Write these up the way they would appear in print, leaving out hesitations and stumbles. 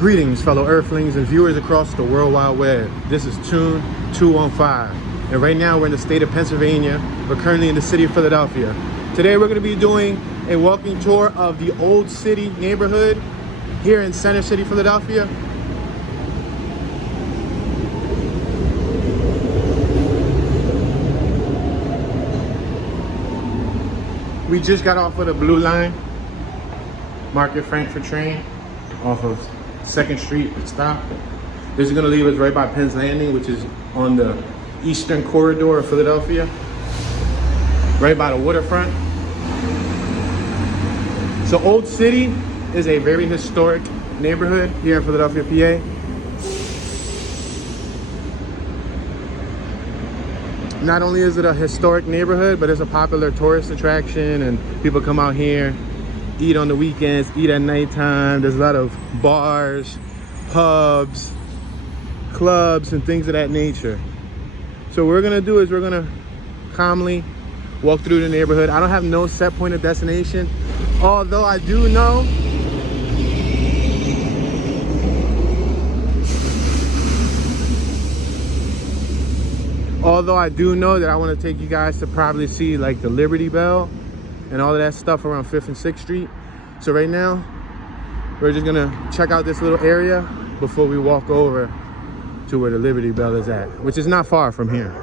Greetings, fellow Earthlings and viewers across the World Wide Web. This is Toon 215, and right now we're in the state of Pennsylvania. We're currently in the city of Philadelphia. Today we're going to be doing a walking tour of the Old City neighborhood here in Center City, Philadelphia. We just got off of the Blue Line, Market Frankfurt train, off of 2nd Street stop. This is going to leave us right by Penn's Landing, which is on the eastern corridor of Philadelphia, right by the waterfront. So Old City is a very historic neighborhood here in Philadelphia, PA. Not only is it a historic neighborhood, but it's a popular tourist attraction, and people come out here, eat on the weekends, eat at nighttime. There's a lot of bars, pubs, clubs, and things of that nature. So what we're gonna do is we're gonna calmly walk through the neighborhood. I don't have no set point of destination, although I do know that I want to take you guys to probably see like the Liberty Bell and all of that stuff around 5th and 6th Street. So right now, we're just gonna check out this little area before we walk over to where the Liberty Bell is at, which is not far from here.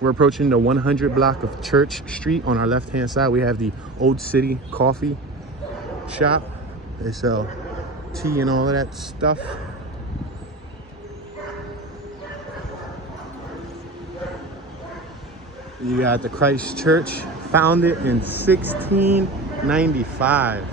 We're approaching the 100 block of Church Street. On our left-hand side, we have the Old City Coffee Shop. They sell tea and all of that stuff. You got the Christ Church, founded in 1695.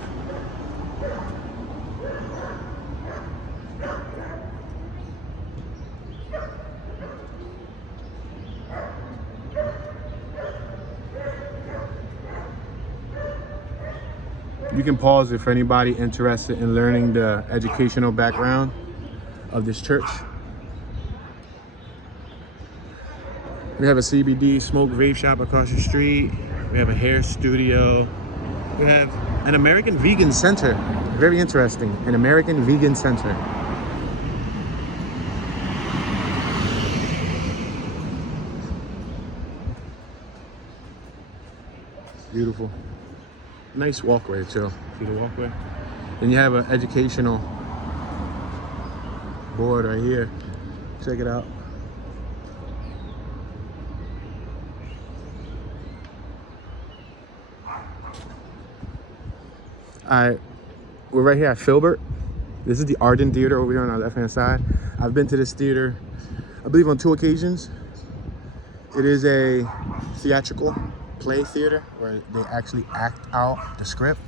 You can pause it for anybody interested in learning the educational background of this church. We have a CBD smoke vape shop across the street. We have a hair studio. We have an American Vegan Center. Very interesting, an American Vegan Center. Beautiful. Nice walkway too. See the walkway? And you have an educational board right here. Check it out. We're right here at Filbert. This is the Arden Theater over here on our left-hand side. I've been to this theater, I believe, on 2 occasions. It is a theatrical play theater where they actually act out the script,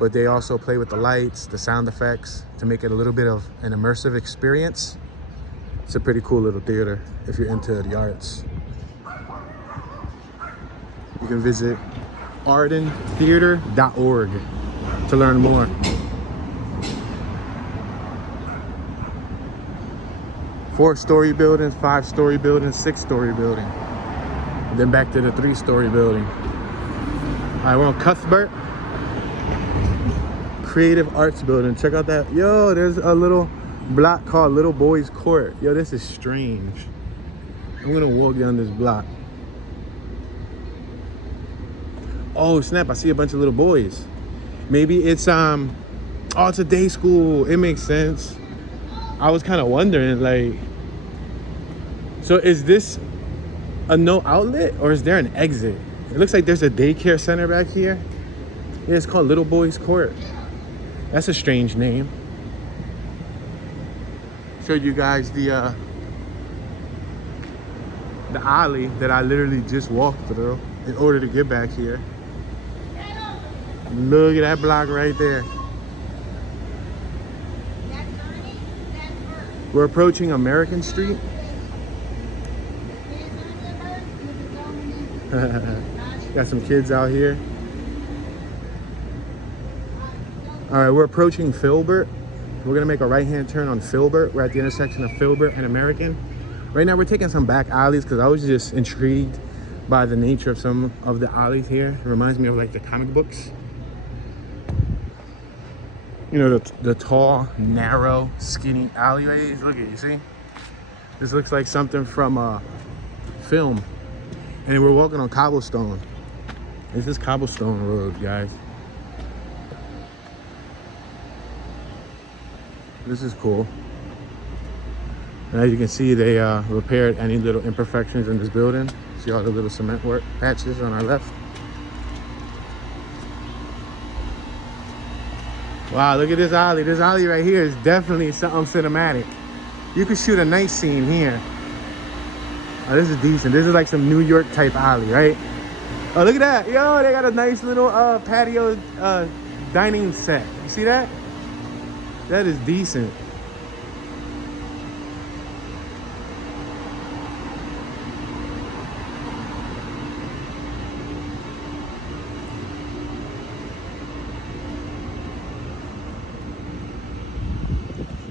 but they also play with the lights, the sound effects to make it a little bit of an immersive experience. It's a pretty cool little theater if you're into the arts. You can visit ardentheater.org to learn more. Four-story buildings, 5-story buildings, 6-story building. And then back to the 3-story building. All right, we're on Cuthbert Creative Arts Building. Check out that. Yo, there's a little block called Little Boys Court. Yo, this is strange. I'm gonna walk down this block. Oh snap, I see a bunch of little boys. Maybe it's oh, it's a day school. It makes sense. I was kind of wondering, like, so is this a no outlet or is there an exit? It looks like there's a daycare center back here. Yeah, it's called Little Boys Court. That's a strange name. Showed you guys the alley that I literally just walked through in order to get back here. Look at that block right there. We're approaching American Street. Got some kids out here. All right, we're approaching Filbert. We're gonna make a right-hand turn on Filbert. We're at the intersection of Filbert and American. Right now we're taking some back alleys because I was just intrigued by the nature of some of the alleys here. It reminds me of like the comic books. You know, the tall, narrow, skinny alleyways. Look at it, you see? This looks like something from a film. And we're walking on cobblestone. This is cobblestone road, guys. This is cool. And as you can see, they repaired any little imperfections in this building. See all the little cement work patches on our left. Wow, look at this alley. This alley right here is definitely something cinematic. You could shoot a night scene here. Oh, this is decent. This is like some New York type alley, right? Oh, look at that. Yo, they got a nice little patio dining set. You see that? That is decent.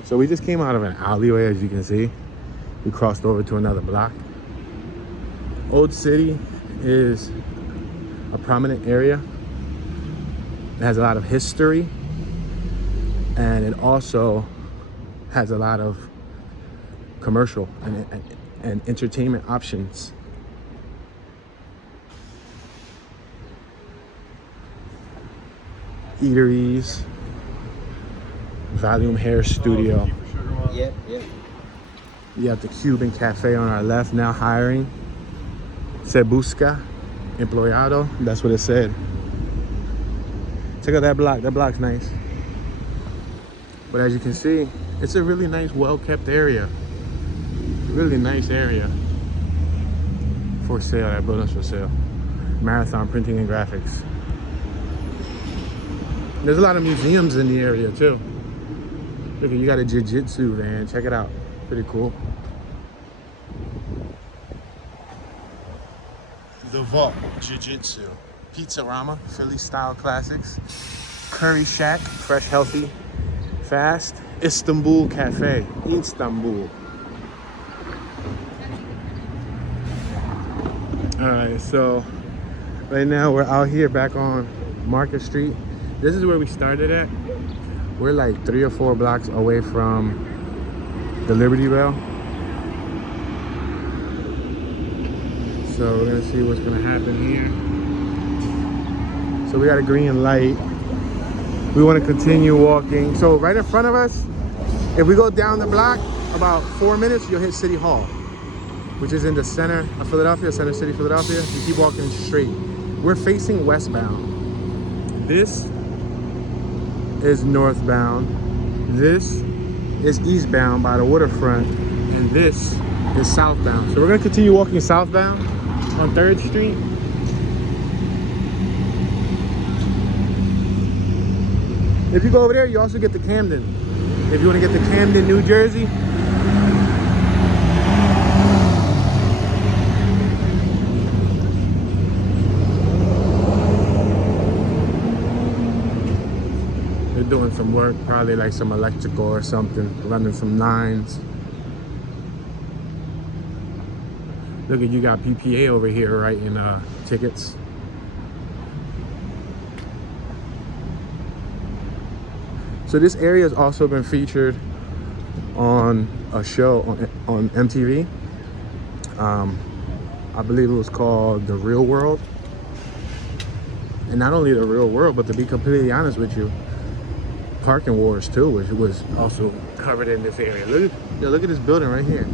So we just came out of an alleyway, as you can see. We crossed over to another block. Old City is a prominent area. It has a lot of history, and it also has a lot of commercial and entertainment options. Eateries, Volume Hair Studio. Yep. You have the Cuban Cafe on our left, now hiring. Se busca empleado. That's what it said. Check out that block. That block's nice. But as you can see, it's a really nice, well-kept area. Really nice area. For sale. That building's for sale. Marathon Printing and Graphics. There's a lot of museums in the area too. Look, you got a jiu-jitsu van. Check it out. Pretty cool. The Vault Jiu-Jitsu. Pizzarama, Philly style classics. Curry Shack, fresh, healthy, fast. Istanbul Cafe, Istanbul. All right, so right now we're out here back on Market Street. This is where we started at. We're like 3 or 4 blocks away from the Liberty Bell. So we're gonna see what's gonna happen here. So we got a green light. We wanna continue walking. So right in front of us, if we go down the block, about 4 minutes, you'll hit City Hall, which is in the center of Philadelphia, Center City, Philadelphia. You keep walking straight. We're facing westbound. This is northbound. This is eastbound by the waterfront, and this is southbound. So we're gonna continue walking southbound on 3rd Street. If you go over there, you also get to Camden. If you wanna get to Camden, New Jersey, doing some work, probably like some electrical or something, running some lines. Look at, you got PPA over here writing tickets. So this area has also been featured on a show on MTV. I believe it was called The Real World. And not only The Real World, but to be completely honest with you, Parking Wars too, which was also covered in this area. Look at this building right here.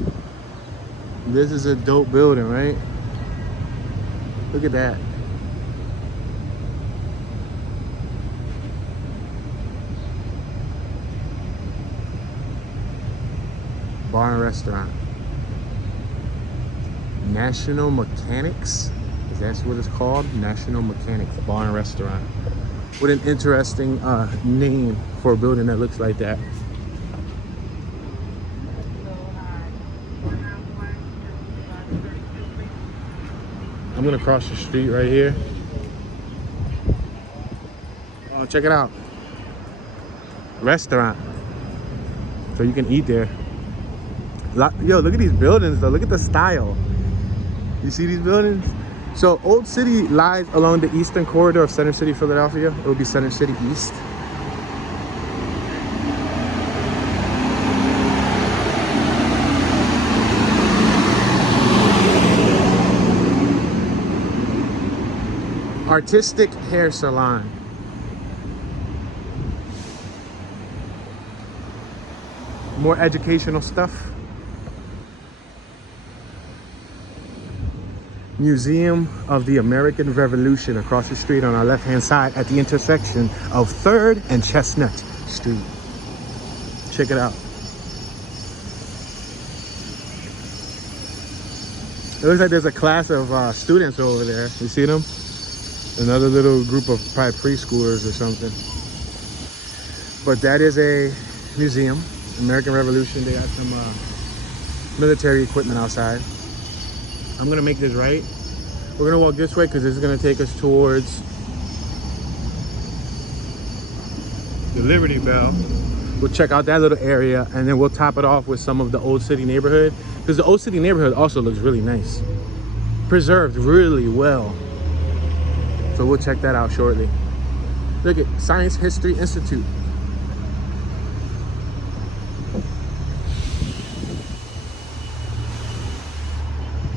This is a dope building, right? Look at that. Bar and restaurant. National Mechanics? Is that what it's called? National Mechanics Bar and Restaurant. What an interesting name for a building that looks like that. I'm gonna cross the street right here. Oh, check it out. Restaurant. So you can eat there. Yo, look at these buildings though. Look at the style. You see these buildings? So Old City lies along the eastern corridor of Center City, Philadelphia. It will be Center City East. Artistic hair salon. More educational stuff. Museum of the American Revolution across the street on our left-hand side at the intersection of 3rd and Chestnut Street. Check it out. It looks like there's a class of students over there. You see them? Another little group of probably preschoolers or something. But that is a museum. American Revolution. They got some military equipment outside. I'm gonna make this right. We're gonna walk this way because this is gonna take us towards the Liberty Bell. We'll check out that little area and then we'll top it off with some of the Old City neighborhood, because the Old City neighborhood also looks really nice. Preserved really well. So we'll check that out shortly. Look at Science History Institute.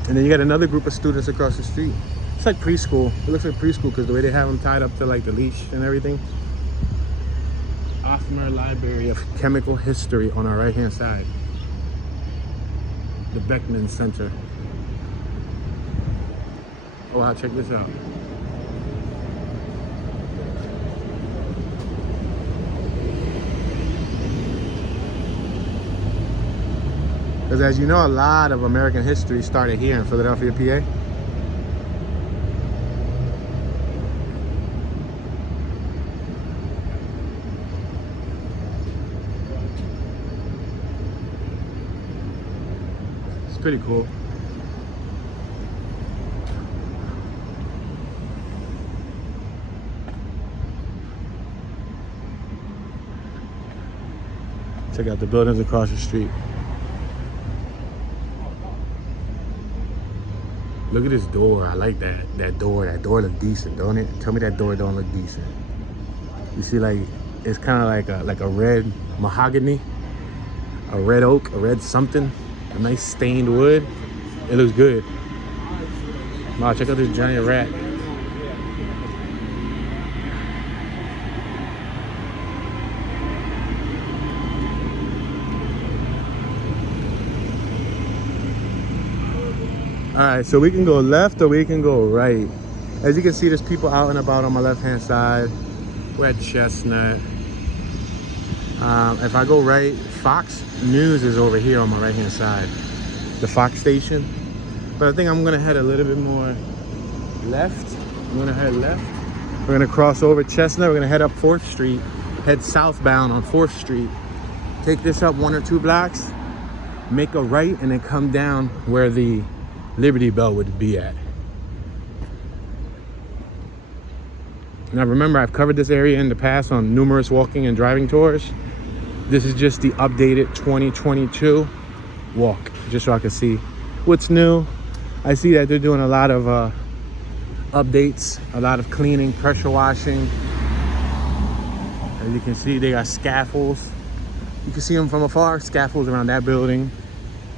And then you got another group of students across the street. It's like preschool. It looks like preschool because the way they have them tied up to like the leash and everything. Othmer Library of Chemical History on our right-hand side. The Beckman Center. Oh wow, check this out. Because as you know, a lot of American history started here in Philadelphia, PA. It's pretty cool. Check out the buildings across the street. Look at this door. I like that door. That door looks decent, don't it? Tell me that door don't look decent. You see, like, it's kind of like a red mahogany, a red oak, a red something, a nice stained wood. It looks good. Wow, check out this giant rat. All right, so we can go left or we can go right. As you can see, there's people out and about on my left-hand side. We're at Chestnut. If I go right, Fox News is over here on my right-hand side. The Fox station. But I think I'm gonna head a little bit more left. I'm gonna head left. We're gonna cross over Chestnut. We're gonna head up 4th Street. Head southbound on 4th Street. Take this up 1 or 2 blocks. Make a right and then come down where the Liberty Bell would be at. Now remember, I've covered this area in the past on numerous walking and driving tours. This is just the updated 2022 walk, just so I can see what's new. I see that they're doing a lot of updates, a lot of cleaning, pressure washing. As you can see, they got scaffolds. You can see them from afar, scaffolds around that building.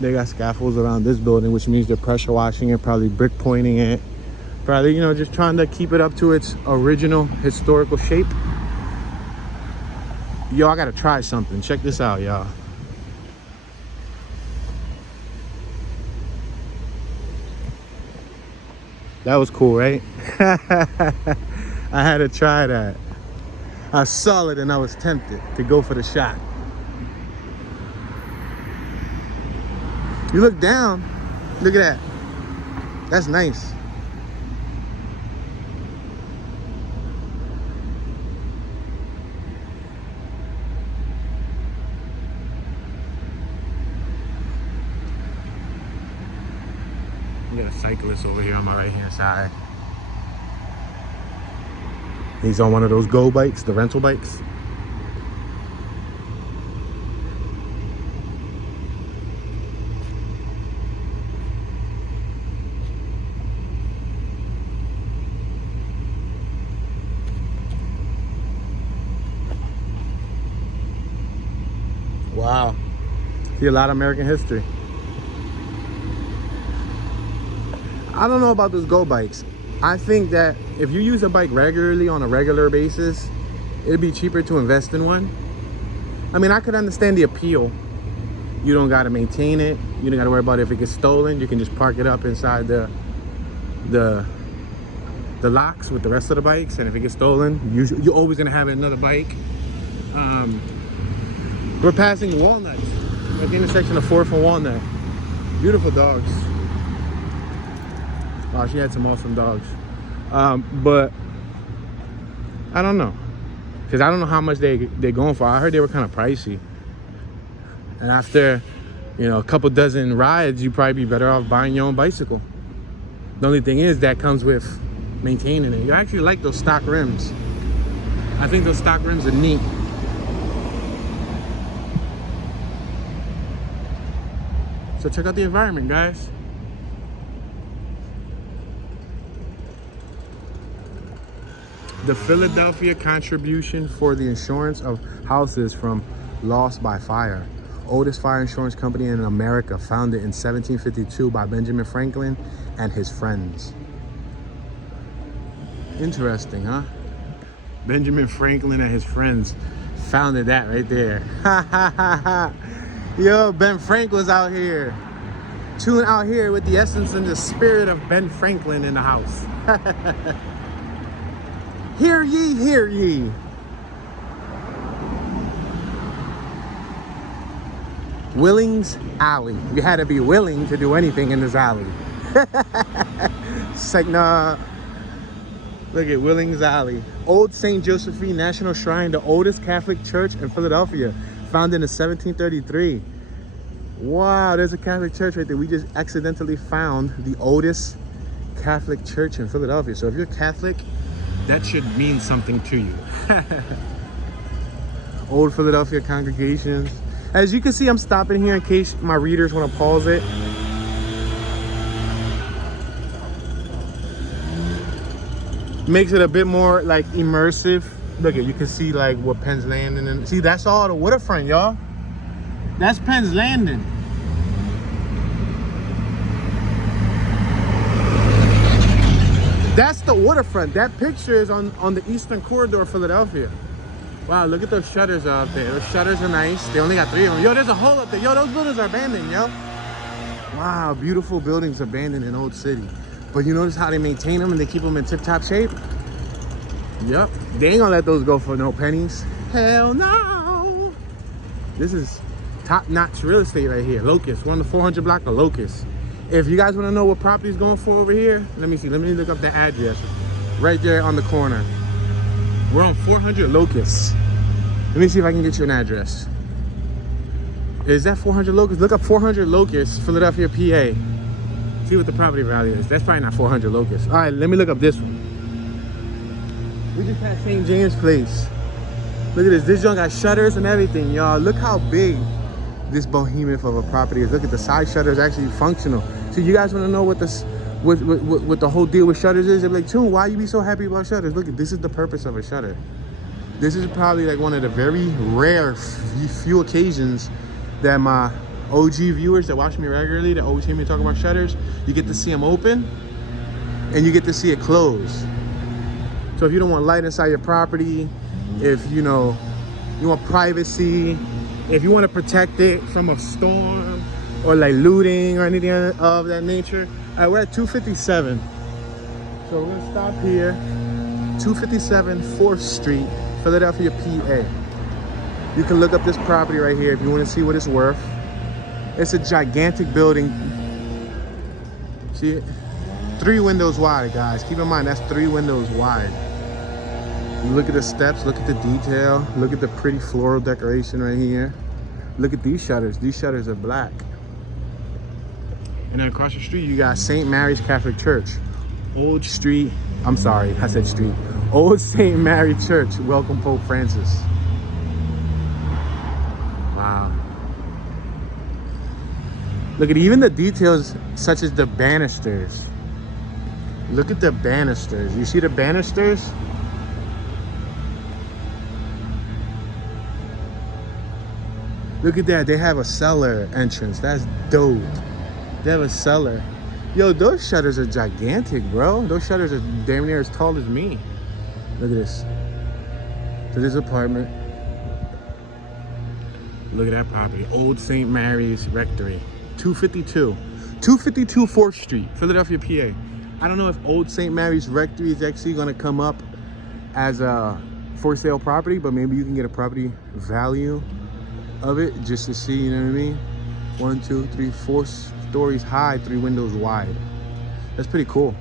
They got scaffolds around this building, which means they're pressure washing it, probably brick pointing it. Probably, you know, just trying to keep it up to its original historical shape. Yo, I gotta try something. Check this out, y'all. That was cool, right? I had to try that. I saw it and I was tempted to go for the shot. You look down, look at that. That's nice. We got a cyclist over here on my right-hand side. He's on one of those Go bikes, the rental bikes. Wow, see a lot of American history. I don't know about those Go bikes. I think that if you use a bike regularly on a regular basis, it'd be cheaper to invest in one. I mean, I could understand the appeal. You don't got to maintain it. You don't got to worry about if it gets stolen. You can just park it up inside the locks with the rest of the bikes, and if it gets stolen, you're always gonna have another bike. We're passing Walnut at the intersection of 4th and Walnut. Beautiful dogs. Oh, she had some awesome dogs. But I don't know, because I don't know how much they're going for. I heard they were kind of pricey, and after, you know, a couple dozen rides, you'd probably be better off buying your own bicycle. The only thing is that comes with maintaining it. You actually like those stock rims. I think those stock rims are neat. So check out the environment, guys. The Philadelphia contribution for the insurance of houses from loss by fire. Oldest fire insurance company in America, founded in 1752 by Benjamin Franklin and his friends. Interesting, huh? Benjamin Franklin and his friends founded that right there. Yo, Ben Franklin's out here. Toon out here with the essence and the spirit of Ben Franklin in the house. Hear ye, hear ye. Willing's Alley. You had to be willing to do anything in this alley. It's like, nah. Look at Willing's Alley. Old St. Josephine National Shrine, the oldest Catholic church in Philadelphia, founded in 1733. Wow, there's a Catholic church right there. We just accidentally found the oldest Catholic church in Philadelphia. So if you're Catholic, that should mean something to you. Old Philadelphia congregations. As you can see, I'm stopping here in case my readers want to pause it. Makes it a bit more like immersive. Look at, you can see like what Penn's Landing, and see, that's all the waterfront, y'all. That's Penn's Landing. That's the waterfront. That picture is on the eastern corridor of Philadelphia. Wow, look at those shutters out there. Those shutters are nice. They only got 3 of them. Yo, there's a hole up there. Yo, those buildings are abandoned, yo. Wow, beautiful buildings abandoned in Old City. But you notice how they maintain them and they keep them in tip-top shape? Yep. They ain't gonna let those go for no pennies. Hell no. This is top-notch real estate right here. Locust. We're on the 400 block of Locust. If you guys want to know what property is going for over here, let me see. Let me look up the address. Right there on the corner. We're on 400 Locust. Let me see if I can get you an address. Is that 400 Locust? Look up 400 Locust, Philadelphia, PA. See what the property value is. That's probably not 400 Locust. All right, let me look up this one. We just passed St. James Place. Look at this. This joint got shutters and everything, y'all. Look how big this behemoth of a property is. Look at the side shutters, actually functional. So you guys want to know what this, what the whole deal with shutters is? They're like, Toon, why you be so happy about shutters? Look, this is the purpose of a shutter. This is probably like one of the very rare few occasions that my OG viewers that watch me regularly, that always hear me talking about shutters, you get to see them open and you get to see it close. So if you don't want light inside your property, if you know you want privacy, if you want to protect it from a storm or like looting or anything of that nature. All right, we're at 257. So we're gonna stop here. 257 4th Street, Philadelphia, PA. You can look up this property right here if you want to see what it's worth. It's a gigantic building. See it? 3 windows wide, guys. Keep in mind, that's 3 windows wide. You look at the steps, look at the detail, look at the pretty floral decoration right here. Look at these shutters. These shutters are black. And then across the street, you got St. Mary's Catholic Church. Old Street, I'm sorry, I said street. Old St. Mary Church. Welcome Pope Francis. Wow. Look at even the details such as the banisters. Look at the banisters. You see the banisters? Look at that. They have a cellar entrance. That's dope. They have a cellar. Yo, those shutters are gigantic, bro. Those shutters are damn near as tall as me. Look at this. So this apartment. Look at that property. Old St. Mary's Rectory. 252 4th Street, Philadelphia, PA. I don't know if Old St. Mary's Rectory is actually going to come up as a for sale property, but maybe you can get a property value of it just to see, you know what I mean? 1, 2, 3, 4 stories high, 3 windows wide. That's pretty cool.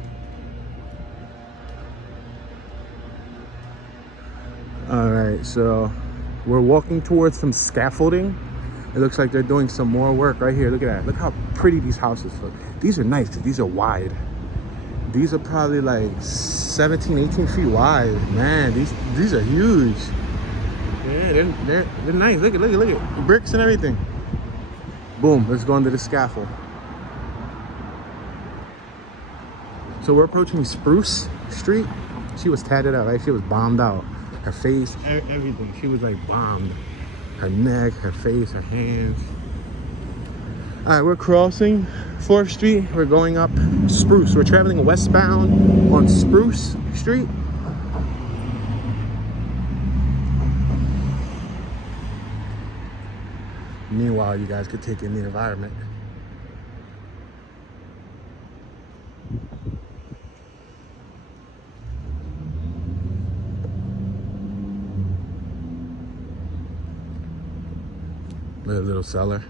All right, so we're walking towards some scaffolding. It looks like they're doing some more work right here. Look at that. Look how pretty these houses look. These are nice because these are wide. These are probably like 17, 18 feet wide. Man, these are huge. Yeah, they're nice. Look at bricks and everything. Boom, let's go under the scaffold. So we're approaching Spruce Street. She was tatted out, right? She was bombed out. Her face, everything. She was like bombed. Her neck, her face, her hands. All right, we're crossing 4th Street. We're going up Spruce. We're traveling westbound on Spruce Street. Meanwhile, you guys could take in the environment. Little cellar.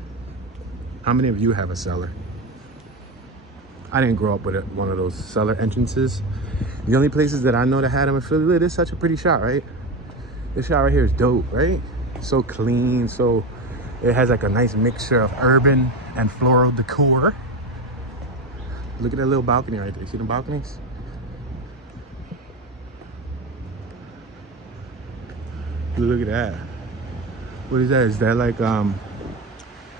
How many of you have a cellar? I didn't grow up with one of those cellar entrances. The only places that I know that had them in Philly, it is such a pretty shot, right? This shot right here is dope, right? So clean, so it has like a nice mixture of urban and floral decor. Look at that little balcony right there. See the balconies? Look at that. What is that? Is that like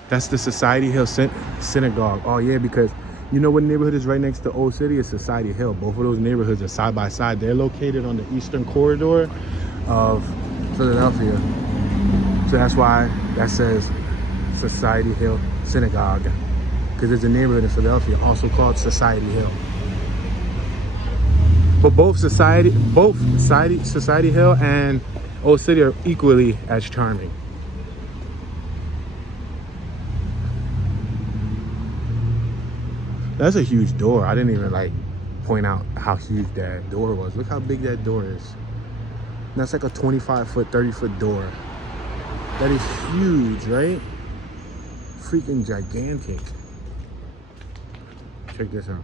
that's the Society Hill Synagogue. Oh yeah, because you know what neighborhood is right next to Old City? It's Society Hill. Both of those neighborhoods are side by side. They're located on the eastern corridor of Philadelphia. So that's why that says Society Hill Synagogue, because there's a neighborhood in Philadelphia also called Society Hill. But both Society Hill and Old City are equally as charming. That's a huge door. I didn't even like point out how huge that door was. Look how big that door is. That's like a 25-foot, 30-foot door. That is huge, right? Freaking gigantic. Check this out.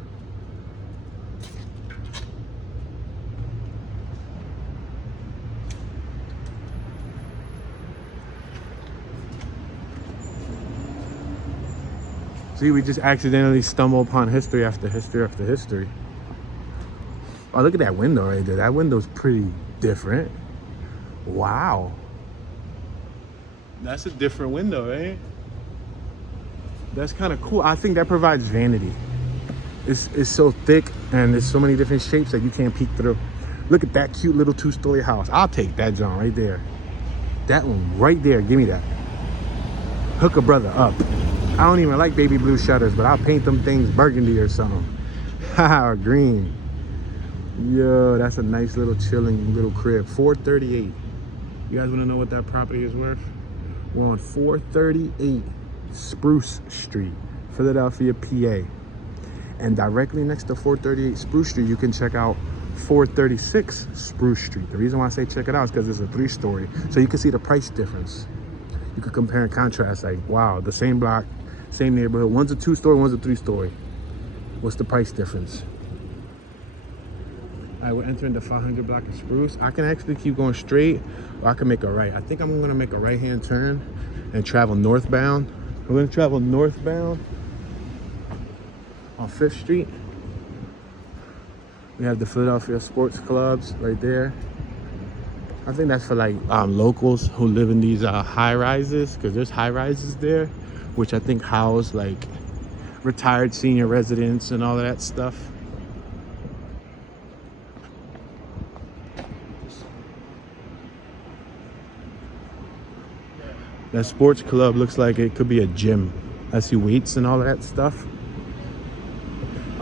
See, we just accidentally stumble upon history after history after history. Oh, look at that window right there. That window's pretty different. Wow. That's a different window, right? That's kind of cool. I think that provides vanity. It's so thick and there's so many different shapes that you can't peek through. Look at that cute little 2-story house. I'll take that John right there. That one right there. Give me that. Hook a brother up. I don't even like baby blue shutters, but I'll paint them things burgundy or something. Haha, or green. Yo, that's a nice little chilling little crib. 438. You guys want to know what that property is worth? We're on 438 Spruce Street, Philadelphia, PA. And directly next to 438 Spruce Street, you can check out 436 Spruce Street. The reason why I say check it out is because it's a 3-story. So you can see the price difference. You could compare and contrast, like, wow, the same block, same neighborhood. One's a 2-story, one's a 3-story. What's the price difference? All right, we're entering the 500 block of Spruce. I can actually keep going straight, or I can make a right. I think I'm gonna make a right-hand turn and travel northbound. We're gonna travel northbound on 5th Street. We have the Philadelphia Sports Clubs right there. I think that's for like locals who live in these high rises, because there's high rises there, which I think house like retired senior residents and all of that stuff. That sports club looks like it could be a gym. I see weights and all of that stuff.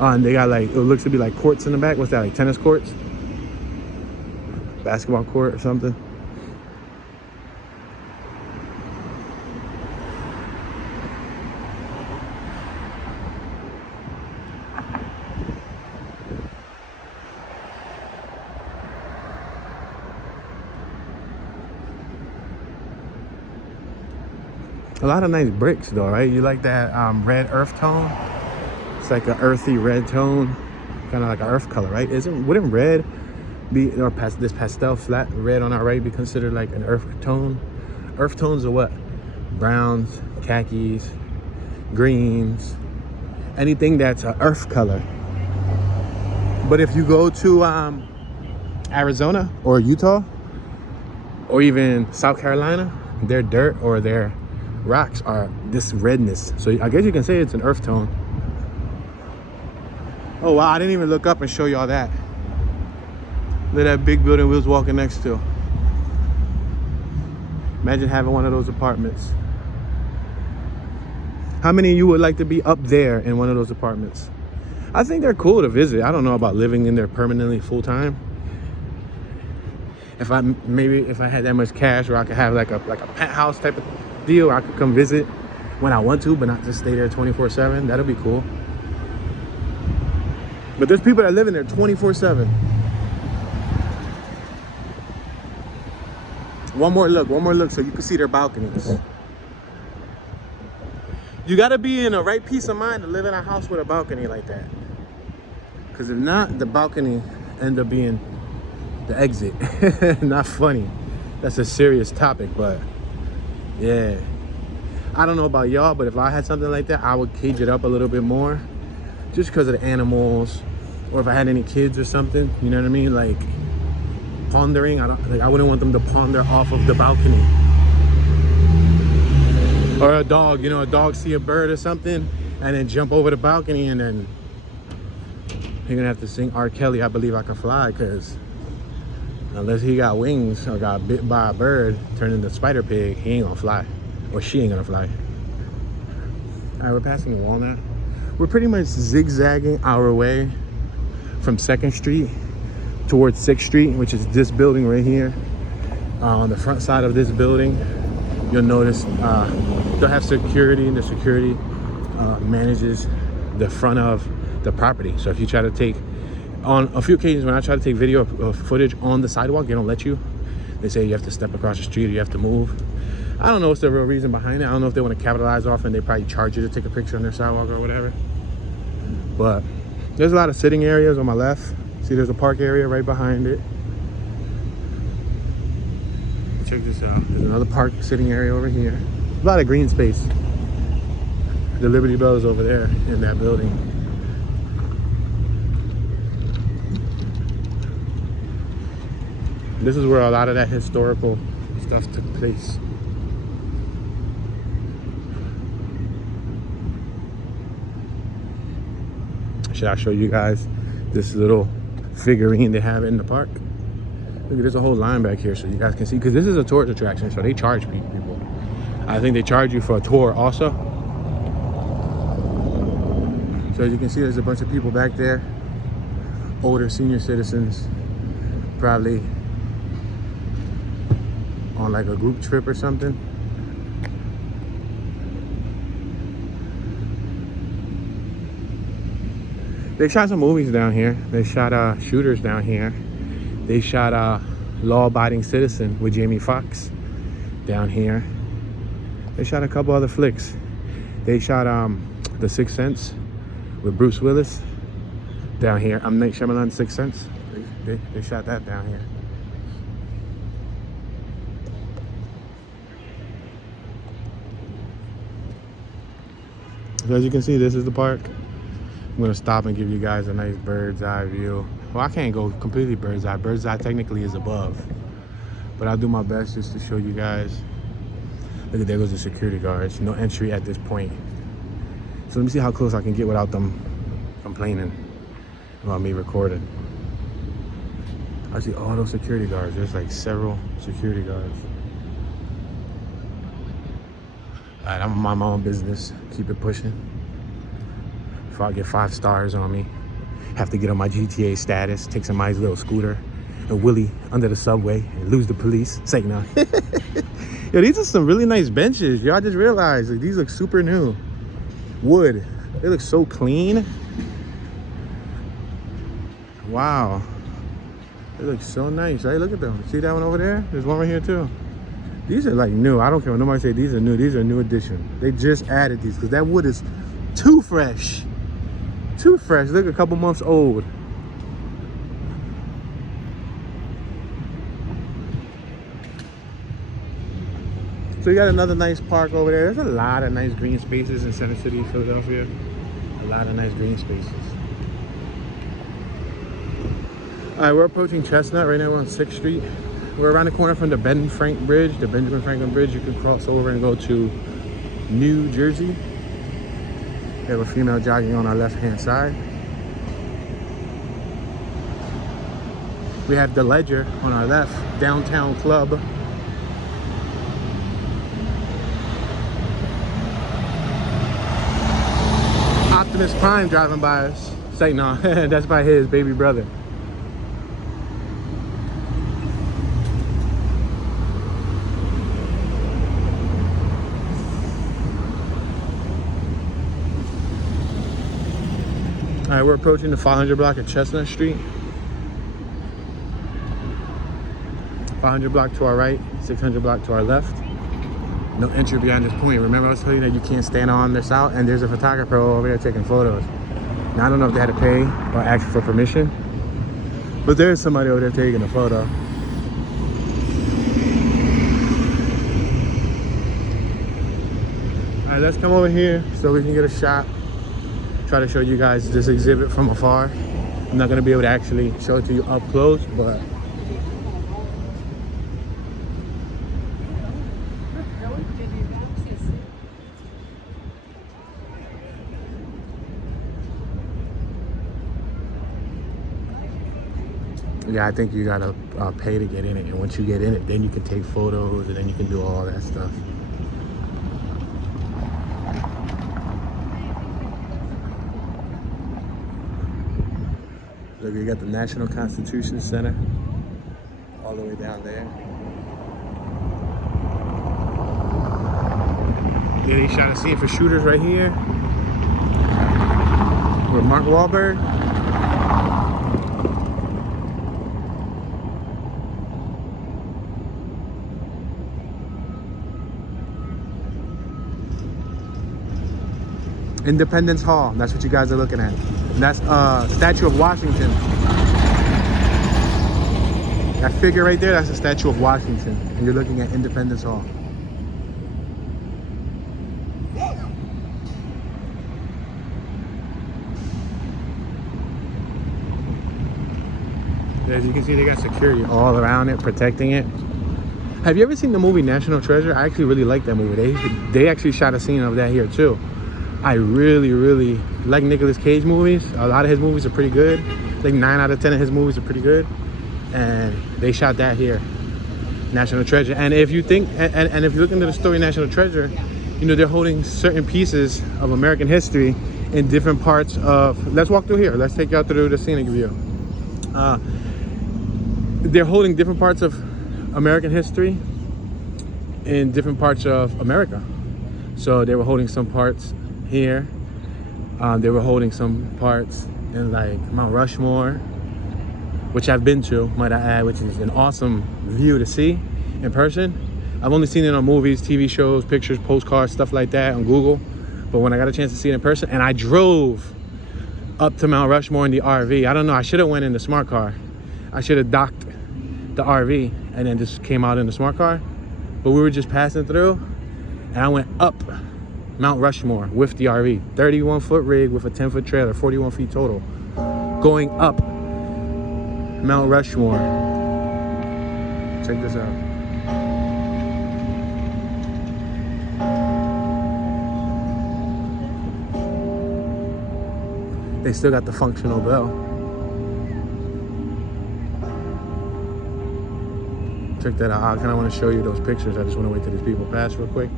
And they got like, it looks to be like courts in the back. What's that, like tennis courts? Basketball court or something. A lot of nice bricks though, right? You like that red earth tone? It's like an earthy red tone, kind of like an earth color, right? Wouldn't red be, or this pastel flat red on our right be considered like an earth tone? Earth tones are what? Browns, khakis, greens, anything that's an earth color. But if you go to Arizona or Utah or even South Carolina, their dirt or their rocks are this redness. So I guess you can say it's an earth tone. Oh wow, I didn't even look up and show y'all that. Look at that big building we was walking next to. Imagine having one of those apartments. How many of you would like to be up there in one of those apartments? I think they're cool to visit. I don't know about living in there permanently full time. If I had that much cash, or I could have like a penthouse type of deal, I could come visit when I want to, but not just stay there 24/7. That'll be cool. But there's people that live in there 24/7. One more look so you can see their balconies. You gotta be in a right peace of mind to live in a house with a balcony like that. Because if not, the balcony end up being the exit. Not funny. That's a serious topic, but yeah. I don't know about y'all, but if I had something like that, I would cage it up a little bit more. Just because of the animals, or if I had any kids or something, you know what I mean? Like pondering, I wouldn't want them to ponder off of the balcony. Or a dog, a dog see a bird or something and then jump over the balcony, and then you're gonna have to sing R. Kelly, I Believe I Can Fly, because unless he got wings or got bit by a bird, turned into Spider Pig, he ain't gonna fly. Or she ain't gonna fly. All right, we're passing the Walnut. We're pretty much zigzagging our way from 2nd Street towards 6th Street, which is this building right here. On the front side of this building, you'll notice they'll have security, and the security manages the front of the property. So if you try to take, on a few occasions when I try to take video of footage on the sidewalk, they don't let you. They say you have to step across the street, or you have to move. I don't know what's the real reason behind it. I don't know if they want to capitalize off and they probably charge you to take a picture on their sidewalk or whatever. But there's a lot of sitting areas on my left. See, there's a park area right behind it. Check this out. There's another park sitting area over here. A lot of green space. The Liberty Bell is over there in that building. This is where a lot of that historical stuff took place. Should I show you guys this little figurine they have in the park? Look, there's a whole line back here so you guys can see, because this is a tourist attraction, so they charge people. I think they charge you for a tour also. So as you can see, there's a bunch of people back there, older senior citizens, probably on like a group trip or something. They shot some movies down here. They shot Shooters down here. They shot Law Abiding Citizen with Jamie Foxx down here. They shot a couple other flicks. They shot The Sixth Sense with Bruce Willis down here. I'm Night Shyamalan's Sixth Sense. They shot that down here. So as you can see, this is the park. I'm gonna stop and give you guys a nice bird's eye view. Well, I can't go completely bird's eye. Bird's eye technically is above, but I'll do my best just to show you guys. Look at, there goes the security guards. No entry at this point. So let me see how close I can get without them complaining about me recording. I see all those security guards. There's like several security guards. All right, I'm on my own business. Keep it pushing. If I get 5 stars on me, have to get on my GTA status, take somebody's little scooter and wheelie under the subway and lose the police. Say no. Yo, these are some really nice benches. Y'all just realized like, these look super new. Wood. They look so clean. Wow. They look so nice, right? Look at them. See that one over there? There's one right here too. These are like new. I don't care what nobody say these are new. These are new edition. They just added these because that wood is too fresh. Too fresh. Look, a couple months old. So you got another nice park over there. There's a lot of nice green spaces in Center City, Philadelphia. A lot of nice green spaces. All right, we're approaching Chestnut. Right now we're on 6th Street. We're around the corner from the Ben Frank Bridge, the Benjamin Franklin Bridge. You can cross over and go to New Jersey. We have a female jogging on our left-hand side. We have the Ledger on our left, Downtown Club. Optimus Prime driving by us. Say no, that's by his baby brother. All right, we're approaching the 500 block of Chestnut Street. 500 block to our right, 600 block to our left. No entry beyond this point. Remember I was telling you that you can't stand on this out, and there's a photographer over there taking photos. Now I don't know if they had to pay or ask for permission, but there's somebody over there taking a photo. All right, let's come over here so we can get a shot. Try to show you guys this exhibit from afar. I'm not gonna be able to actually show it to you up close, but yeah, I think you gotta pay to get in it, and once you get in it, then you can take photos and then you can do all that stuff. Look, you got the National Constitution Center all the way down there. Yeah, they shot a scene for Shooters right here with Mark Wahlberg. Independence Hall, that's what you guys are looking at. And that's Statue of Washington. That figure right there, that's the Statue of Washington. And you're looking at Independence Hall. As you can see, they got security all around it, protecting it. Have you ever seen the movie National Treasure? I actually really like that movie. They actually shot a scene of that here too. I really, really like Nicolas Cage movies. A lot of his movies are pretty good. Like 9 out of 10 of his movies are pretty good. And they shot that here, National Treasure. And if you think, and if you look into the story National Treasure, you know, they're holding certain pieces of American history in different parts of, let's walk through here. Let's take you out through the scenic view. They're holding different parts of American history in different parts of America. So they were holding some parts here. They were holding some parts in like Mount Rushmore, which I've been to, might I add, which is an awesome view to see in person. I've only seen it on movies, TV shows, pictures, postcards, stuff like that on Google. But when I got a chance to see it in person, and I drove up to Mount Rushmore in the RV. I don't know, I should have went in the smart car. I should have docked the RV and then just came out in the smart car. But we were just passing through and I went up Mount Rushmore with the RV. 31-foot rig with a 10-foot trailer, 41 feet total. Going up Mount Rushmore. Check this out. They still got the functional bell. Check that out. I kind of want to show you those pictures. I just want to wait till these people pass real quick.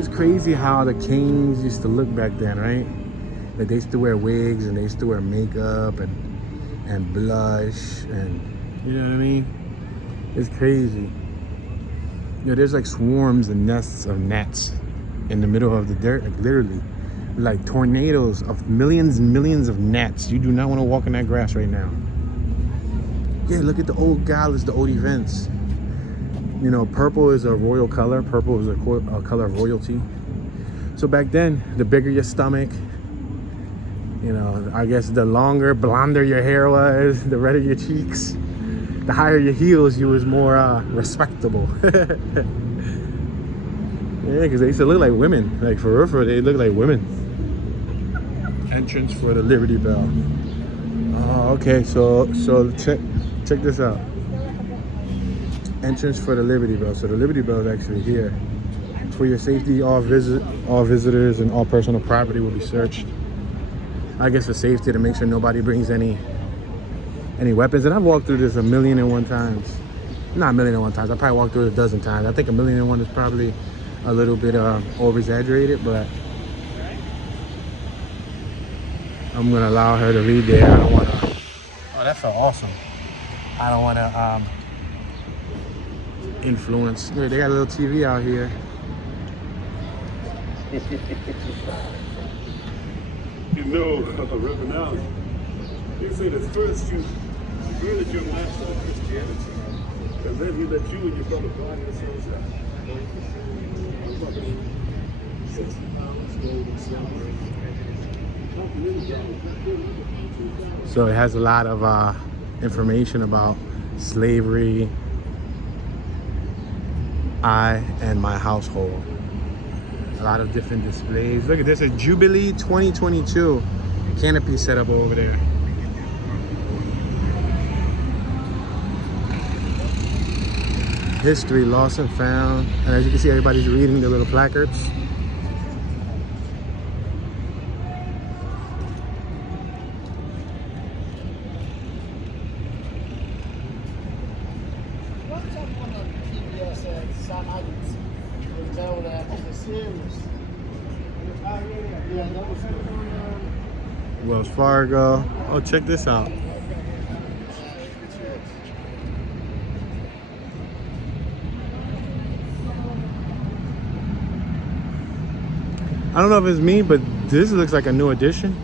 It's crazy how the kings used to look back then, right? Like they used to wear wigs and they used to wear makeup and blush and, you know what I mean? It's crazy. You know, there's like swarms and nests of gnats in the middle of the dirt, like literally. Like tornadoes of millions and millions of gnats. You do not want to walk in that grass right now. Yeah, look at the old galas, the old events. You know, purple is a royal color. Purple is a color of royalty. So back then, the bigger your stomach, you know, I guess the longer, blonder your hair was, the redder your cheeks, the higher your heels, you was more respectable. Yeah, because they used to look like women. Like for real, they look like women. Entrance for the Liberty Bell. Oh, okay, so check this out. Entrance for the Liberty Bell. So the Liberty Bell is actually here. For your safety, all visitors and all personal property will be searched. I guess for safety, to make sure nobody brings any weapons. And I've walked through this 1,000,001 times. Not 1,000,001 times. I probably walked through it a dozen times. I think 1,000,001 is probably a little bit over exaggerated, but I'm gonna allow her to read there. I don't wanna. Oh, that felt awesome. I don't wanna influence. Look, they got a little TV out here. You know, Reverend Allen, they say that first you converted your master to Christianity, and then he let you and your brother buy yourselves out. I'm talking 60 pounds, gold and silver. So it has a lot of information about slavery, I and my household. A lot of different displays. Look at this, a Jubilee 2022 canopy set up over there. History lost and found. And as you can see, everybody's reading the little placards. Wells Fargo. Oh, check this out. I don't know if it's me, but this looks like a new addition.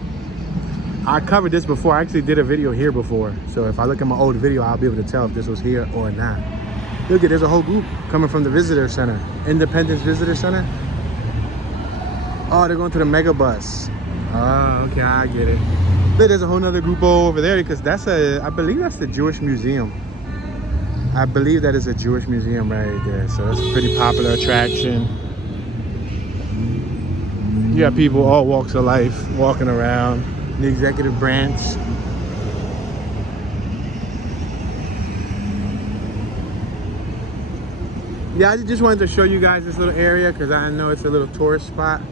I covered this before. I actually did a video here before. So if I look at my old video, I'll be able to tell if this was here or not. Look at, there's a whole group coming from the visitor center. Independence Visitor Center. Oh, they're going to the mega bus. Oh, okay, I get it. But there's a whole nother group over there because I believe that's the Jewish Museum. I believe that is a Jewish museum right there. So that's a pretty popular attraction. You got people all walks of life walking around. The executive branch. Yeah, I just wanted to show you guys this little area because I know it's a little tourist spot.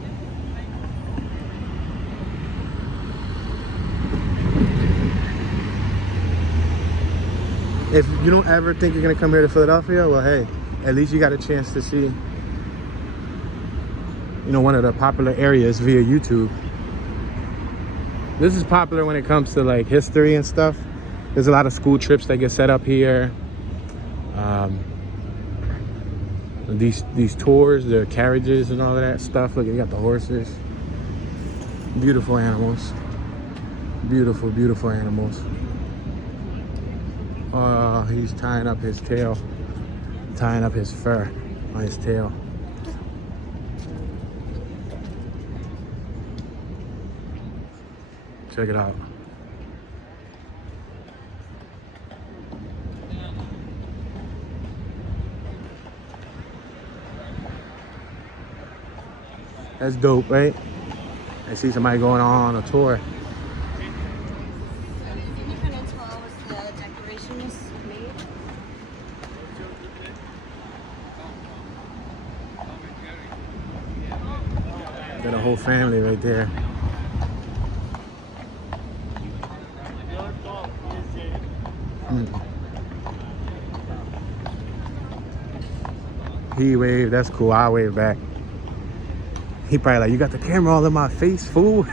If you don't ever think you're gonna come here to Philadelphia, well, hey, at least you got a chance to see, you know, one of the popular areas via YouTube. This is popular when it comes to like history and stuff. There's a lot of school trips that get set up here. These tours, the carriages and all of that stuff. Look, you got the horses. Beautiful animals. Beautiful, beautiful animals. He's tying up his tail. Tying up his fur on his tail. Check it out. That's dope, right? I see somebody going on a tour. Can you kind of tell us the decoration was made? Got a whole family right there. He waved, that's cool. I wave back. He probably like, you got the camera all in my face, fool.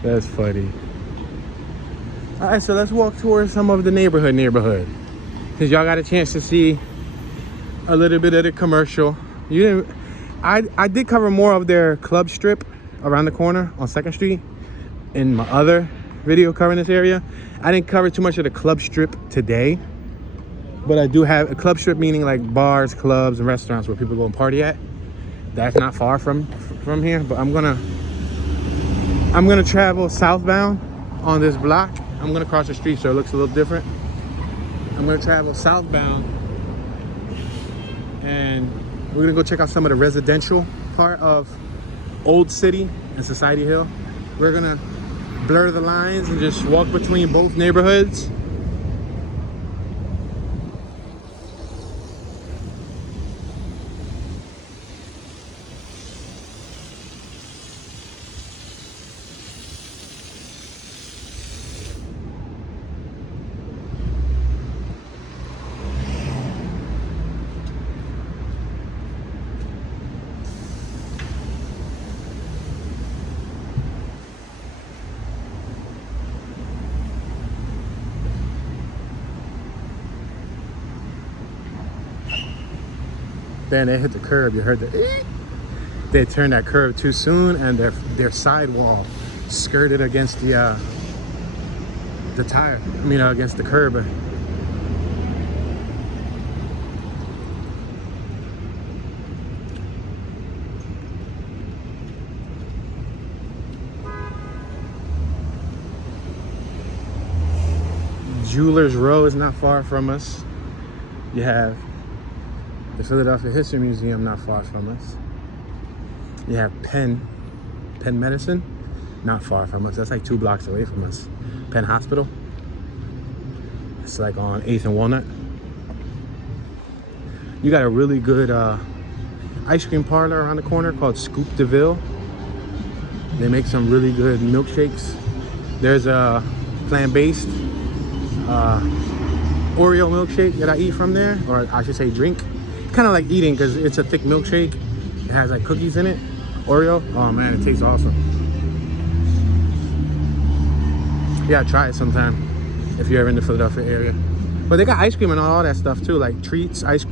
That's funny. All right, so let's walk towards some of the neighborhood. Cause y'all got a chance to see a little bit of the commercial. You didn't. I did cover more of their club strip around the corner on 2nd Street in my other video covering this area. I didn't cover too much of the club strip today, but I do have a club strip, meaning like bars, clubs, and restaurants where people go and party at. That's not far from here, but I'm gonna travel southbound on this block. I'm gonna cross the street so it looks a little different. I'm gonna travel southbound and we're gonna go check out some of the residential part of Old City and Society Hill. We're gonna blur the lines and just walk between both neighborhoods. Then they hit the curb. You heard the eek. They turned that curb too soon, and their sidewall skirted against the tire. I mean, against the curb. Jewelers Row is not far from us. You have the Philadelphia History Museum not far from us. You have Penn Medicine, not far from us. That's like 2 blocks away from us. Penn Hospital. It's like on 8th and Walnut. You got a really good ice cream parlor around the corner called Scoop DeVille. They make some really good milkshakes. There's a plant-based Oreo milkshake that I eat from there, or I should say drink. Kind of like eating because it's a thick milkshake. It has like cookies in it. Oreo. Oh man, it tastes awesome. Yeah, try it sometime if you're ever in the Philadelphia area. But they got ice cream and all that stuff too, like treats, ice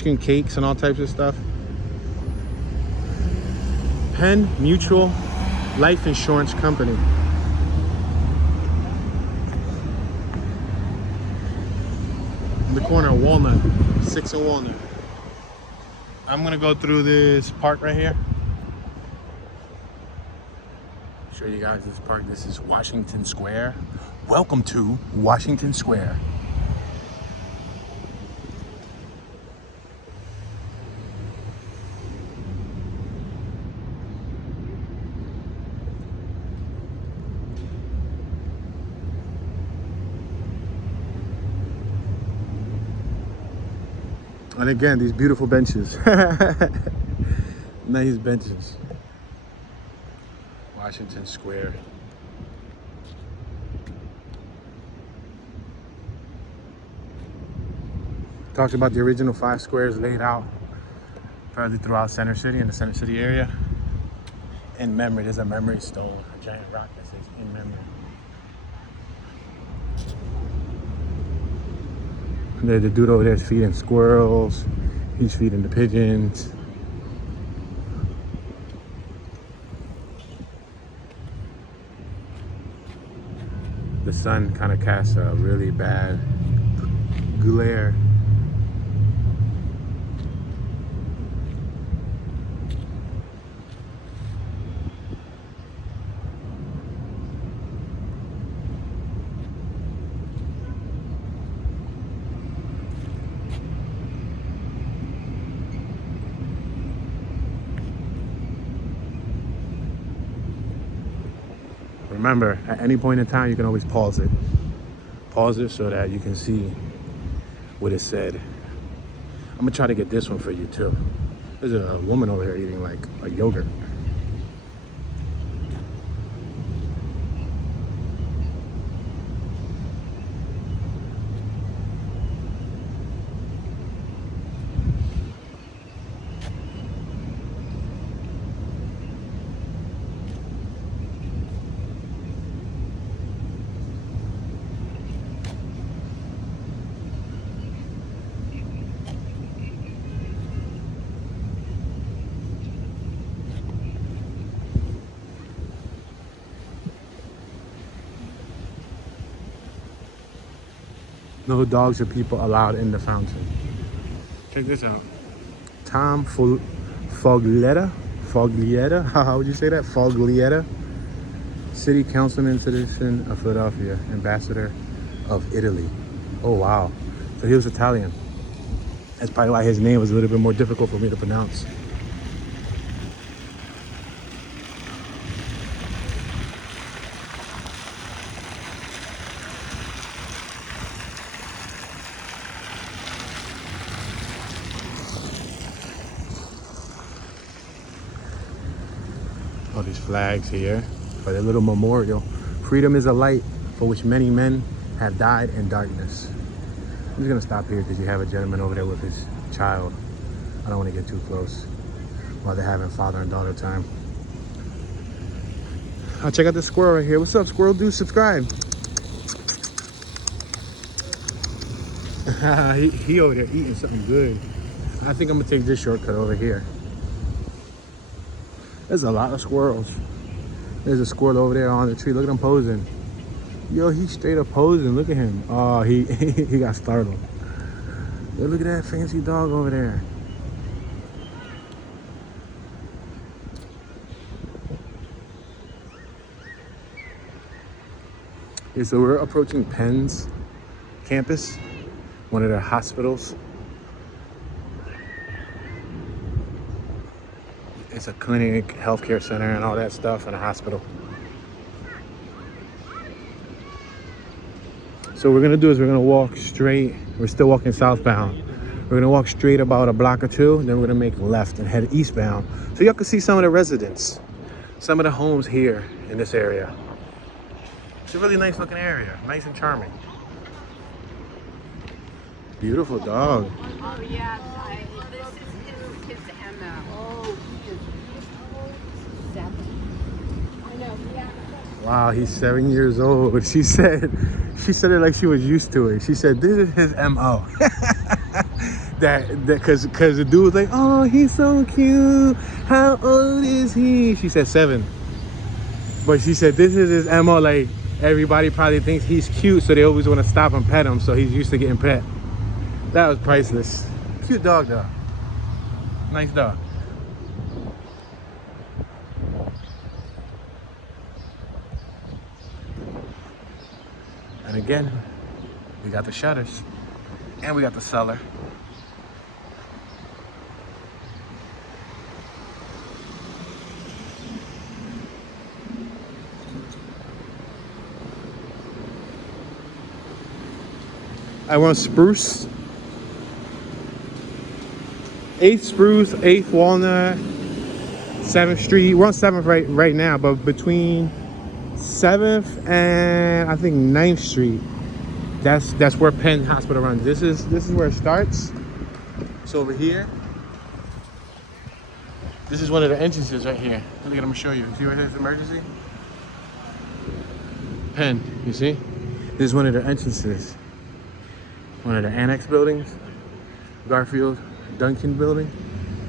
cream cakes and all types of stuff. Penn Mutual Life Insurance Company. In the corner of Walnut, 6 and Walnut. I'm gonna go through this park right here. Show you guys this park. This is Washington Square. Welcome to Washington Square. And again, these beautiful benches. Nice benches. Washington Square. Talked about the original 5 squares laid out probably throughout Center City and the Center City area. In memory, there's a memory stone, a giant rock that says in memory. The dude over there is feeding squirrels. He's feeding the pigeons. The sun kind of casts a really bad glare. Remember, at any point in time, you can always pause it. Pause it so that you can see what it said. I'm gonna try to get this one for you too. There's a woman over here eating like a yogurt. No dogs or people allowed in the fountain. Check this out. Tom Foglietta, how would you say that? Foglietta, City Councilman, citizen of Philadelphia, ambassador of Italy. Oh wow, so he was Italian. That's probably why his name was a little bit more difficult for me to pronounce. All these flags here for their little memorial. Freedom is a light for which many men have died in darkness. I'm just gonna stop here because you have a gentleman over there with his child. I don't want to get too close while they're having father and daughter time. I'll check out this squirrel right here. What's up, squirrel dude? Subscribe. he over there eating something good. I think I'm gonna take this shortcut over here. There's a lot of squirrels. There's a squirrel over there on the tree. Look at him posing. Yo, he's straight up posing. Look at him. Oh, he got startled. Yo, look at that fancy dog over there. Okay, so we're approaching Penn's campus, one of their hospitals. It's a clinic, healthcare center, and all that stuff, and a hospital. So what we're gonna do is we're gonna walk straight. We're still walking southbound. We're gonna walk straight about a block or two, then we're gonna make left and head eastbound. So y'all can see some of the residents, some of the homes here in this area. It's a really nice looking area, nice and charming. Beautiful dog. Oh yeah, this is his Emma. Oh, he is beautiful. 7. I know, yeah. Wow, he's 7 years old. She said it like she was used to it. She said this is his MO. Because the dude was like, oh, he's so cute. How old is he? She said 7. But she said this is his MO. Like everybody probably thinks he's cute, so they always want to stop and pet him. So he's used to getting pet. That was priceless. Cute dog though. Nice dog. And again, we got the shutters and we got the cellar. I want Spruce. 8th Spruce, 8th Walnut, 7th Street. We're on 7th right now, but between 7th and I think 9th Street, that's where Penn Hospital runs. This is where it starts. So over here, this is one of the entrances right here. Look at, I'm gonna show you. See right here's emergency? Penn, you see? This is one of the entrances. One of the annex buildings, Garfield Duncan building.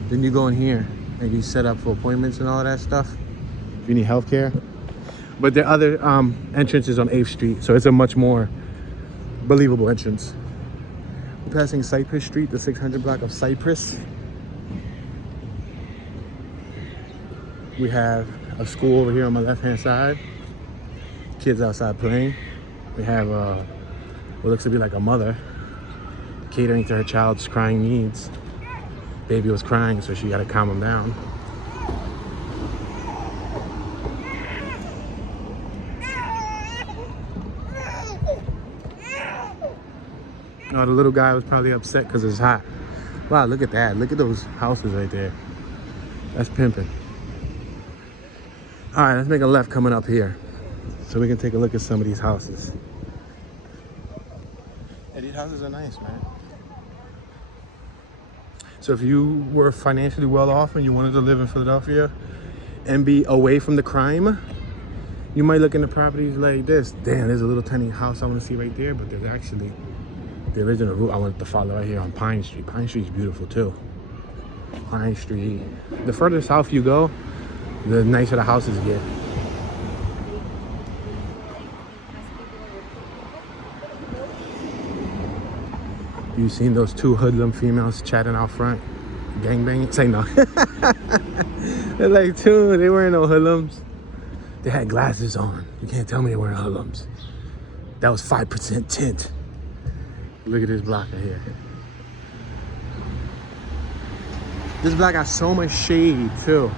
Then you go in here and you set up for appointments and all of that stuff if you need healthcare. But there are other entrances on 8th Street, so it's a much more believable entrance. We're passing Cypress Street, the 600 block of Cypress. We have a school over here on my left-hand side. Kids outside playing. We have what looks to be like a mother catering to her child's crying needs. Baby was crying, so she got to calm him down. Oh, the little guy was probably upset because it's hot. Wow, look at that. Look at those houses right there. That's pimping. All right, let's make a left coming up here so we can take a look at some of these houses. Yeah, these houses are nice, man. So if you were financially well off and you wanted to live in Philadelphia and be away from the crime, you might look into properties like this. Damn, there's a little tiny house I want to see right there, but there's actually the original route I wanted to follow right here on Pine Street. Pine Street is beautiful too. Pine Street. The further south you go, the nicer the houses get. You seen those two hoodlum females chatting out front? Gangbanging? Say no. They're like Toon. They wearing no hoodlums. They had glasses on. You can't tell me they wearing hoodlums. That was 5% tint. Look at this block right here. This block got so much shade too.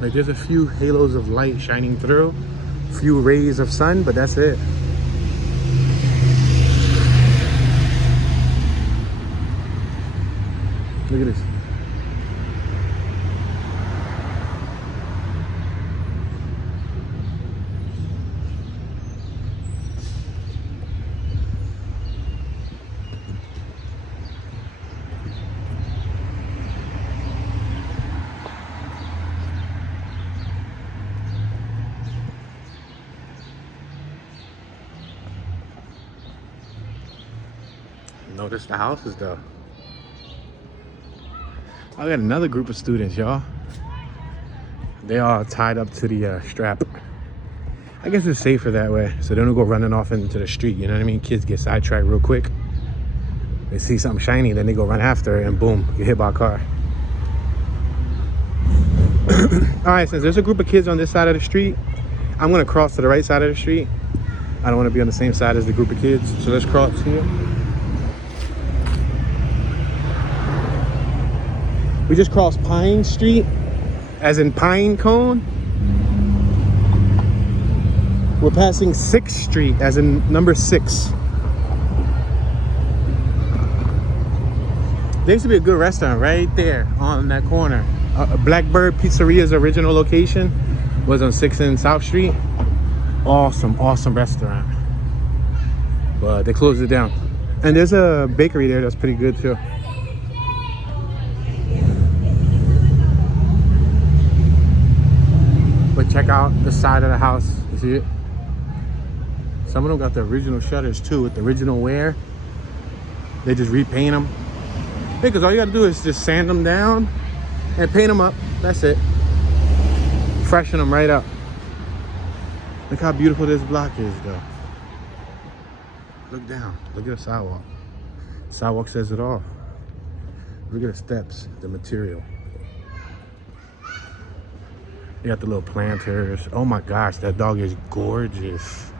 Like there's a few halos of light shining through, few rays of sun, but that's it. Look at this. Notice the houses though. I got another group of students, y'all. They all tied up to the strap. I guess it's safer that way, so they don't go running off into the street, you know what I mean? Kids get sidetracked real quick. They see something shiny, then they go run after it, and boom, get hit by a car. All right, since there's a group of kids on this side of the street, I'm gonna cross to the right side of the street. I don't wanna be on the same side as the group of kids, so let's cross here. We just crossed Pine Street, as in pine cone. We're passing 6th Street, as in number 6. There used to be a good restaurant right there on that corner. Blackbird Pizzeria's original location was on 6th and South Street. Awesome, awesome restaurant. But they closed it down. And there's a bakery there that's pretty good too. But check out the side of the house. You see it? Some of them got the original shutters too, with the original wear. They just repaint them. Because all you gotta do is just sand them down and paint them up. That's it. Freshen them right up. Look how beautiful this block is though. Look down. Look at the sidewalk. Sidewalk says it all. Look at the steps, the material. You got the little planters. Oh my gosh, that dog is gorgeous.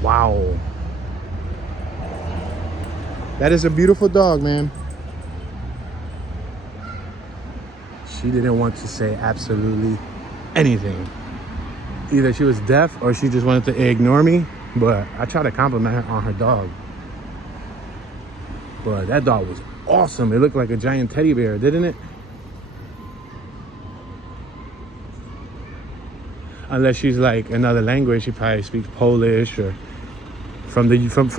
Wow. That is a beautiful dog, man. She didn't want to say absolutely anything. Either she was deaf or she just wanted to ignore me, but I tried to compliment her on her dog. But that dog was awesome. It looked like a giant teddy bear, didn't it? Unless she's like another language, she probably speaks Polish or from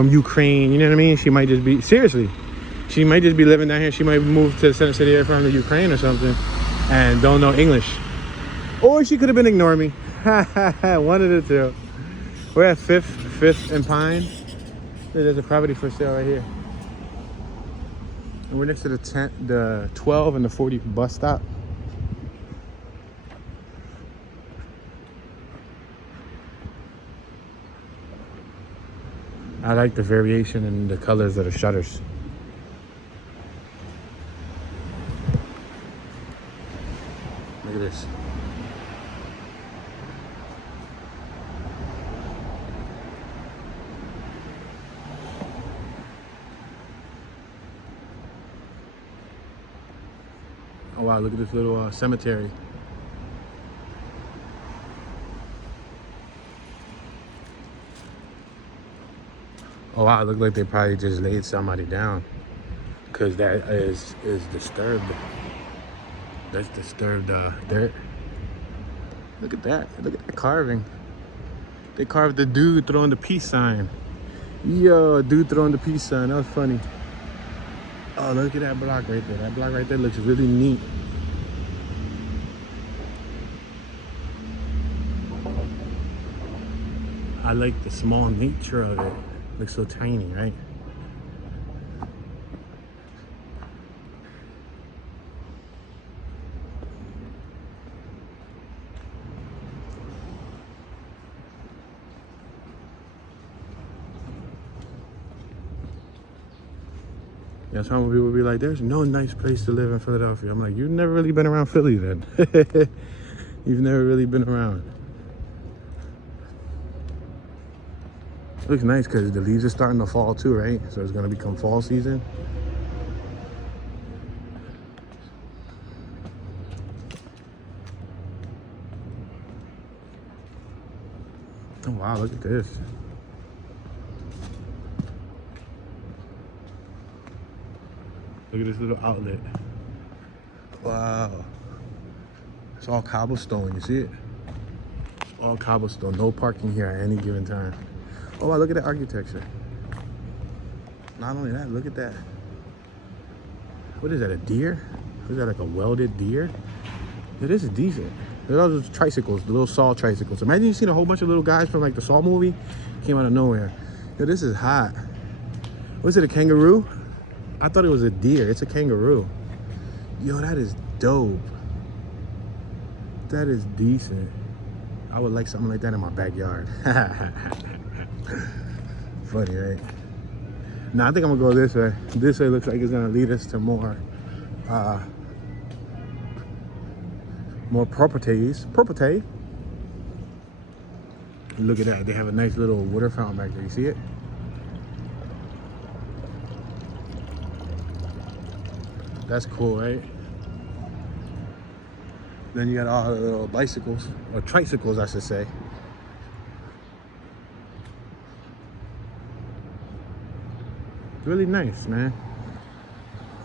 Ukraine, you know what I mean? She might just be, seriously, she might just be living down here. She might move to the Center City area from the Ukraine or something and don't know English. Or she could have been ignoring me. One of the two. We're at 5th and Pine. There's a property for sale right here. And we're next to the 12 and the 40 bus stop. I like the variation in the colors of the shutters. Look at this. Oh wow, look at this little cemetery. Oh wow, it looked like they probably just laid somebody down. Because that is disturbed. That's disturbed dirt. Look at that. Look at that carving. They carved the dude throwing the peace sign. Yo, dude throwing the peace sign. That was funny. Oh, look at that block right there. That block right there looks really neat. I like the small nature of it. Looks so tiny, right? Yeah, some people will be like, there's no nice place to live in Philadelphia. I'm like, you've never really been around Philly then. You've never really been around. It looks nice because the leaves are starting to fall too, right? So it's gonna become fall season. Oh wow, look at this. Look at this little outlet. Wow. It's all cobblestone, you see it? It's all cobblestone, no parking here at any given time. Oh wow, look at the architecture. Not only that, look at that. What is that, a deer? Is that like a welded deer? Yeah, this is decent. There's all those tricycles, the little Saw tricycles. Imagine you seen a whole bunch of little guys from like the Saw movie, came out of nowhere. Yo, this is hot. Was it a kangaroo? I thought it was a deer. It's a kangaroo. Yo, that is dope. That is decent. I would like something like that in my backyard. Funny, right? Now I think I'm gonna go this way. This way looks like it's gonna lead us to more properties. Property. Look at that. They have a nice little water fountain back there. You see it? That's cool, right? Then you got all the little bicycles, or tricycles, I should say. Really nice, man.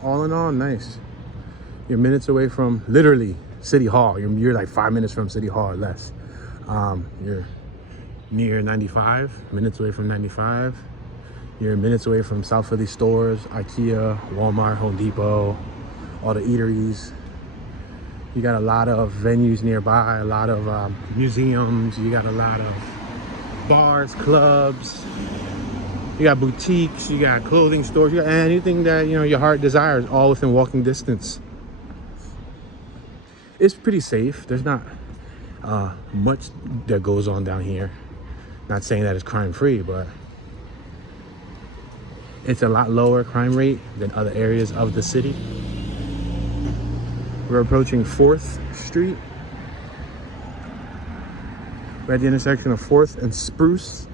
All in all, nice. You're minutes away from, literally, City Hall. You're like 5 minutes from City Hall or less. You're near 95, minutes away from 95. You're minutes away from South Philly stores, IKEA, Walmart, Home Depot, all the eateries. You got a lot of venues nearby, a lot of museums. You got a lot of bars, clubs. You got boutiques, you got clothing stores, you got anything that, you know, your heart desires, all within walking distance. It's pretty safe. There's not much that goes on down here. Not saying that it's crime-free, but it's a lot lower crime rate than other areas of the city. We're approaching 4th Street. We're at the intersection of 4th and Spruce.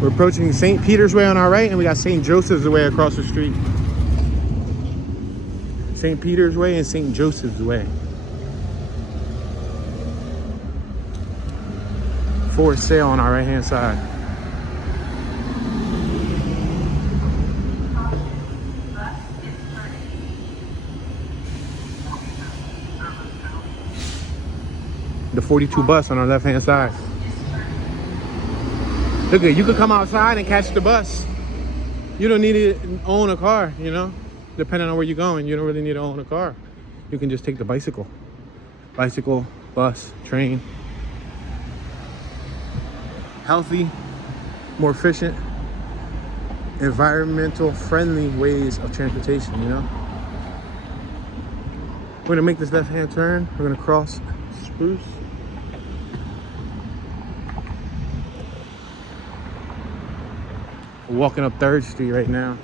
We're approaching St. Peter's Way on our right, and we got St. Joseph's Way across the street. St. Peter's Way and St. Joseph's Way. For sale on our right-hand side. The 42 bus on our left-hand side. Look, you could come outside and catch the bus. You don't need to own a car, you know? Depending on where you're going, you don't really need to own a car. You can just take the bicycle. Bicycle, bus, train. Healthy, more efficient, environmental friendly ways of transportation, you know? We're gonna make this left-hand turn. We're gonna cross Spruce. We're walking up 3rd Street right now.